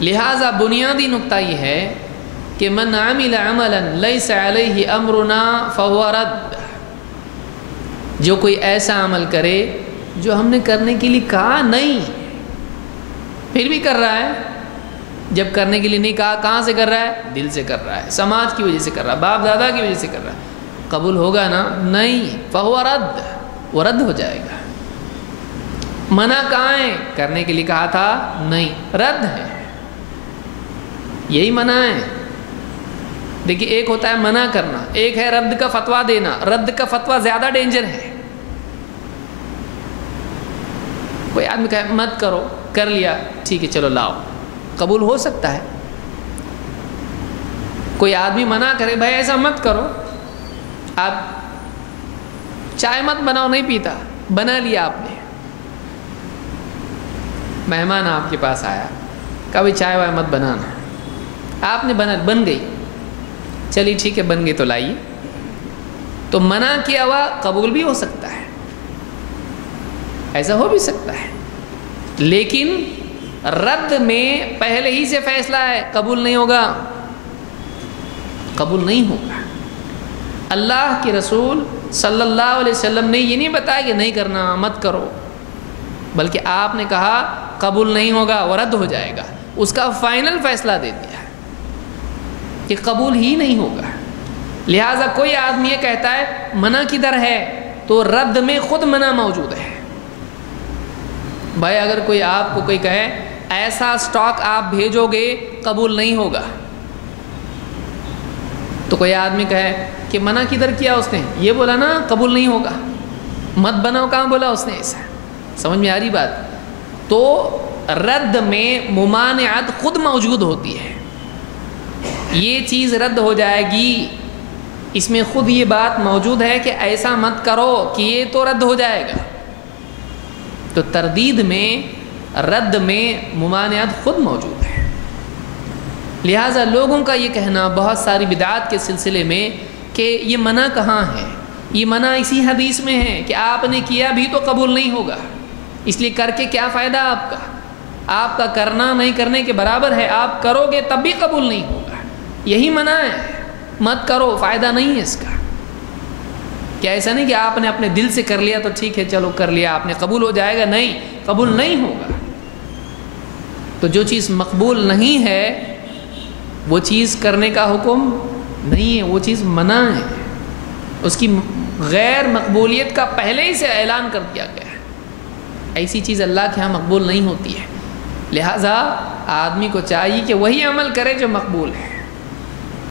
لہٰذا بنیادی نقطہ یہ ہے کہ من عمل عملا لیس علیہ امرنا فہو رد، جو کوئی ایسا عمل کرے جو ہم نے کرنے کے لیے کہا نہیں، پھر بھی کر رہا ہے، جب کرنے کے لیے نہیں کہا کہاں سے کر رہا ہے؟ دل سے کر رہا ہے، سماج کی وجہ سے کر رہا ہے، باپ دادا کی وجہ سے کر رہا ہے، قبول ہوگا نا؟ نہیں، فہو رد، وہ رد ہو جائے گا۔ منع کہاں ہے؟ کرنے کے لیے کہا تھا نہیں، رد ہے، یہی منع ہے۔ دیکھیے ایک ہوتا ہے منع کرنا، ایک ہے رد کا فتویٰ دینا۔ رد کا فتویٰ زیادہ ڈینجر ہے۔ کوئی آدمی کہے مت کرو، کر لیا، ٹھیک ہے چلو لاؤ، قبول ہو سکتا ہے۔ کوئی آدمی منع کرے بھائی ایسا مت کرو، آپ چائے مت بناؤ، نہیں پیتا، بنا لیا آپ نے، مہمان آپ کے پاس آیا، کہا بھائی چائے وائے مت بنانا، آپ نے بن گئی، چلیے ٹھیک ہے بن گئی تو لائیے، تو منع کیا ہوا قبول بھی ہو سکتا ہے، ایسا ہو بھی سکتا ہے، لیکن رد میں پہلے ہی سے فیصلہ ہے، قبول نہیں ہوگا، قبول نہیں ہوگا۔ اللہ کے رسول صلی اللہ علیہ وسلم نے یہ نہیں بتایا کہ نہیں کرنا، مت کرو، بلکہ آپ نے کہا قبول نہیں ہوگا، وہ رد ہو جائے گا، اس کا فائنل فیصلہ دے دیا کہ قبول ہی نہیں ہوگا۔ لہٰذا کوئی آدمی یہ کہتا ہے منع کدھر ہے، تو رد میں خود منع موجود ہے۔ بھائی اگر کوئی آپ کو کوئی کہے ایسا سٹاک آپ بھیجو گے قبول نہیں ہوگا، تو کوئی آدمی کہے کہ منع کدھر کیا اس نے؟ یہ بولا نا قبول نہیں ہوگا، مت بناؤ کہاں بولا اس نے؟ ایسا سمجھ میں آ رہی بات؟ تو رد میں ممانعت خود موجود ہوتی ہے، یہ چیز رد ہو جائے گی، اس میں خود یہ بات موجود ہے کہ ایسا مت کرو کہ یہ تو رد ہو جائے گا۔ تو تردید میں، رد میں ممانعت خود موجود ہے۔ لہٰذا لوگوں کا یہ کہنا بہت ساری بدعات کے سلسلے میں کہ یہ منع کہاں ہے، یہ منع اسی حدیث میں ہے کہ آپ نے کیا بھی تو قبول نہیں ہوگا، اس لیے کر کے کیا فائدہ آپ کا؟ آپ کا کرنا نہیں کرنے کے برابر ہے، آپ کرو گے تب بھی قبول نہیں ہوگا، یہی منع ہے، مت کرو، فائدہ نہیں ہے اس کا۔ کیا ایسا نہیں کہ آپ نے اپنے دل سے کر لیا تو ٹھیک ہے چلو کر لیا آپ نے، قبول ہو جائے گا؟ نہیں، قبول نہیں ہوگا۔ تو جو چیز مقبول نہیں ہے وہ چیز کرنے کا حکم نہیں ہے، وہ چیز منع ہے، اس کی غیر مقبولیت کا پہلے ہی سے اعلان کر دیا گیا ہے۔ ایسی چیز اللہ کے ہاں مقبول نہیں ہوتی ہے، لہٰذا آدمی کو چاہیے کہ وہی عمل کرے جو مقبول ہے۔